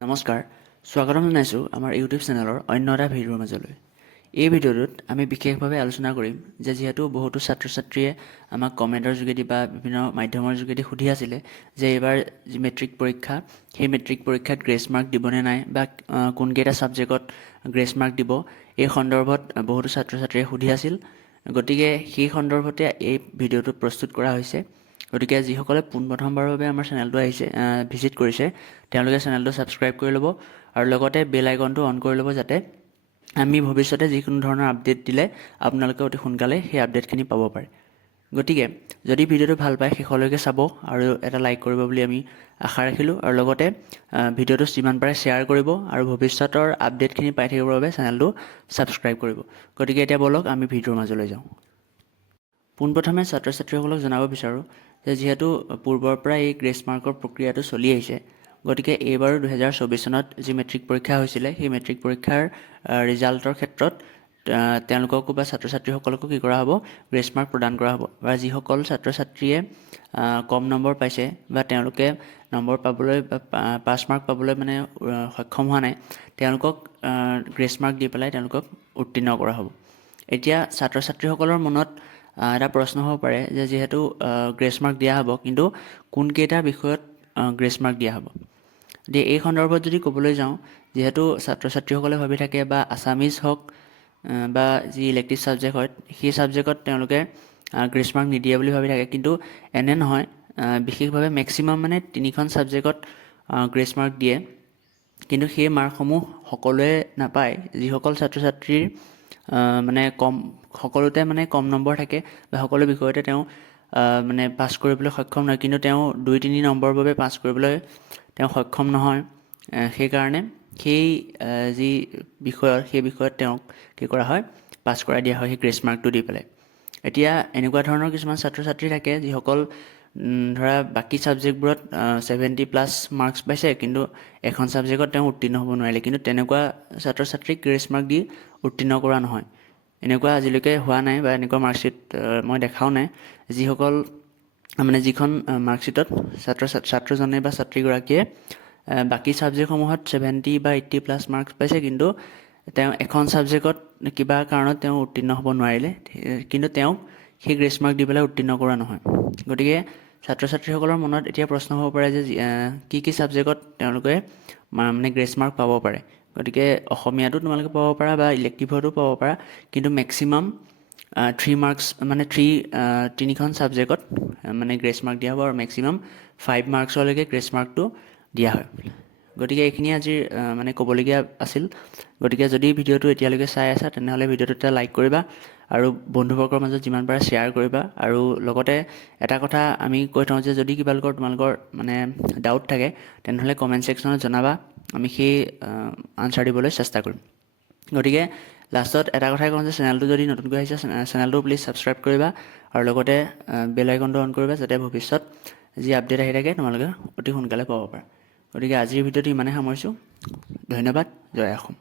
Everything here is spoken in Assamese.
নমস্কাৰ, স্বাগতম জনাইছোঁ আমাৰ ইউটিউব চেনেলৰ অন্য এটা ভিডিঅ'ৰ মাজলৈ। এই ভিডিঅ'টোত আমি বিশেষভাৱে আলোচনা কৰিম যে যিহেতু বহুতো ছাত্ৰ ছাত্ৰীয়ে আমাক কমেণ্টৰ যোগেদি বা বিভিন্ন মাধ্যমৰ যোগেদি সুধি আছিলে যে এইবাৰ যি মেট্ৰিক পৰীক্ষা সেই মেট্ৰিক পৰীক্ষাত গ্ৰেছ মাৰ্ক দিবনে নাই বা কোনকেইটা ছাবজেক্টত গ্ৰেছ মাৰ্ক দিব, এই সন্দৰ্ভত বহুতো ছাত্ৰ ছাত্ৰীয়ে সুধি আছিল। গতিকে সেই সন্দৰ্ভতে এই ভিডিঅ'টো প্ৰস্তুত কৰা হৈছে। গতিকে যিসকলে পোনপ্ৰথমবাৰৰ বাবে আমাৰ চেনেলটো ভিজিট কৰিছে তেওঁলোকে চেনেলটো ছাবস্ক্ৰাইব কৰি ল'ব আৰু লগতে বেল আইকনটো অন কৰি ল'ব যাতে আমি ভৱিষ্যতে যিকোনো ধৰণৰ আপডেট দিলে আপোনালোকে অতি সোনকালে সেই আপডেটখিনি পাব পাৰে। গতিকে যদি ভিডিঅ'টো ভাল পায় শেষলৈকে চাব আৰু এটা লাইক কৰিব বুলি আমি আশা ৰাখিলোঁ আৰু লগতে ভিডিঅ'টো যিমান পাৰে শ্বেয়াৰ কৰিব আৰু ভৱিষ্যতৰ আপডেটখিনি পাই থাকিবৰ বাবে চেনেলটো ছাবস্ক্ৰাইব কৰিব। গতিকে এতিয়া বলক আমি ভিডিঅ'ৰ মাজলৈ যাওঁ। পোনপ্ৰথমে ছাত্ৰ ছাত্ৰীসকলক জনাব বিচাৰোঁ যে যিহেতু পূৰ্বৰ পৰা এই গ্ৰেছ মাৰ্কৰ প্ৰক্ৰিয়াটো চলি আহিছে, গতিকে এইবাৰো 2024 চনত যি মেট্ৰিক পৰীক্ষা হৈছিলে সেই মেট্ৰিক পৰীক্ষাৰ ৰিজাল্টৰ ক্ষেত্ৰত তেওঁলোককো বা ছাত্ৰ ছাত্ৰীসকলকো কি কৰা হ'ব, গ্ৰেছ মাৰ্ক প্ৰদান কৰা হ'ব। বা যিসকল ছাত্ৰ ছাত্ৰীয়ে কম নম্বৰ পাইছে বা তেওঁলোকে নম্বৰ পাবলৈ বা পাছ মাৰ্ক পাবলৈ মানে সক্ষম হোৱা নাই, তেওঁলোকক গ্ৰেছ মাৰ্ক দি পেলাই তেওঁলোকক উত্তীৰ্ণ কৰা হ'ব। এতিয়া ছাত্ৰ ছাত্ৰীসকলৰ মনত এটা প্ৰশ্ন হ'ব পাৰে যে যিহেতু গ্ৰেছ মাৰ্ক দিয়া হ'ব, কিন্তু কোনকেইটা বিষয়ত গ্ৰেছ মাৰ্ক দিয়া হ'ব। গতিকে এই সন্দৰ্ভত যদি ক'বলৈ যাওঁ, যিহেতু ছাত্ৰ ছাত্ৰীসকলে ভাবি থাকে বা আছামিজ হওক বা যি ইলেক্টিভ ছাবজেক্ট হয় সেই ছাবজেক্টত তেওঁলোকে গ্ৰেছ মাৰ্ক নিদিয়ে বুলি ভাবি থাকে, কিন্তু এনে নহয়। বিশেষভাৱে মেক্সিমাম মানে 3খন ছাবজেক্টত গ্ৰেছ মাৰ্ক দিয়ে, কিন্তু সেই মাৰ্কসমূহ সকলোৱে নাপায়। যিসকল ছাত্ৰ ছাত্ৰীৰ মানে সকলোতে মানে কম নম্বৰ থাকে বা সকলো বিষয়তে তেওঁ মানে পাছ কৰিবলৈ সক্ষম নহয়, কিন্তু তেওঁ 2-3 নম্বৰৰ বাবে পাছ কৰিবলৈ তেওঁ সক্ষম নহয়। সেইকাৰণে সেই যি সেই বিষয়ত তেওঁক কি কৰা হয়, পাছ কৰাই দিয়া হয় সেই গ্ৰেছ মাৰ্কটো দি পেলাই। এতিয়া এনেকুৱা ধৰণৰ কিছুমান ছাত্ৰ ছাত্ৰী থাকে যিসকল ধৰা বাকী ছাবজেক্টবোৰত 70+ মাৰ্কছ পাইছে, কিন্তু এখন ছাবজেক্টত তেওঁ উত্তীৰ্ণ হ'ব নোৱাৰিলে, কিন্তু তেনেকুৱা ছাত্ৰ ছাত্ৰীক গ্ৰেছ মাৰ্ক দি উত্তীৰ্ণ কৰা নহয়। এনেকুৱা আজিলৈকে হোৱা নাই বা এনেকুৱা মাৰ্কশ্বিট মই দেখাও নাই। যিসকল মানে যিখন মাৰ্কশ্বিটত ছাত্ৰজনে বা ছাত্ৰীগৰাকীয়ে বাকী ছাবজেক্টসমূহত 70 বা 80+ মাৰ্কছ পাইছে, কিন্তু তেওঁ এখন ছাবজেক্টত কিবা কাৰণত তেওঁ উত্তীৰ্ণ হ'ব নোৱাৰিলে, কিন্তু তেওঁক সেই গ্ৰেছ মাৰ্ক দি পেলাই উত্তীৰ্ণ কৰা নহয়। গতিকে ছাত্ৰ ছাত্ৰীসকলৰ মনত এতিয়া প্ৰশ্ন হ'ব পাৰে যে কি ছাবজেক্টত তেওঁলোকে মানে গ্ৰেছ মাৰ্ক পাব পাৰে। গতিকে অসমীয়াতো তোমালোকে পাব পাৰা বা ইলেক্টিভতো পাব পাৰা, কিন্তু মেক্সিমাম 3 মাৰ্কছ মানে 3খন ছাবজেক্টত মানে গ্ৰেছ মাৰ্ক দিয়া হ'ব আৰু মেক্সিমাম 5 মাৰ্কছলৈকে গ্ৰেছ মাৰ্কটো দিয়া হয়। গতিকে এইখিনি আজিৰ মানে ক'বলগীয়া আছিল। গতিকে যদি ভিডিঅ'টো এতিয়ালৈকে চাই আছা তেনেহ'লে ভিডিঅ'টো এটা লাইক কৰিবা আৰু বন্ধুবৰ্গৰ মাজত যিমান পাৰা শ্বেয়াৰ কৰিবা। আৰু লগতে এটা কথা আমি কৈ থওঁ যে যদি তোমালোকৰ মানে ডাউট থাকে তেনেহ'লে কমেণ্ট ছেকশ্যনত জনাবা, আমি সেই আনচাৰ দিবলৈ চেষ্টা কৰিম। গতিকে লাষ্টত এটা কথাই কওঁ যে চেনেলটো যদি নতুনকৈ আহিছে চেনেলটো প্লিজ ছাবস্ক্ৰাইব কৰিবা আৰু লগতে বেল আইকনটো অন কৰিবা যাতে ভৱিষ্যত যি আপডেট আহি থাকে তোমালোকে অতি সোনকালে পাব পাৰা। গতিকে আজিৰ ভিডিঅ'টো ইমানেই সামৰিছোঁ। ধন্যবাদ। জয় অসম।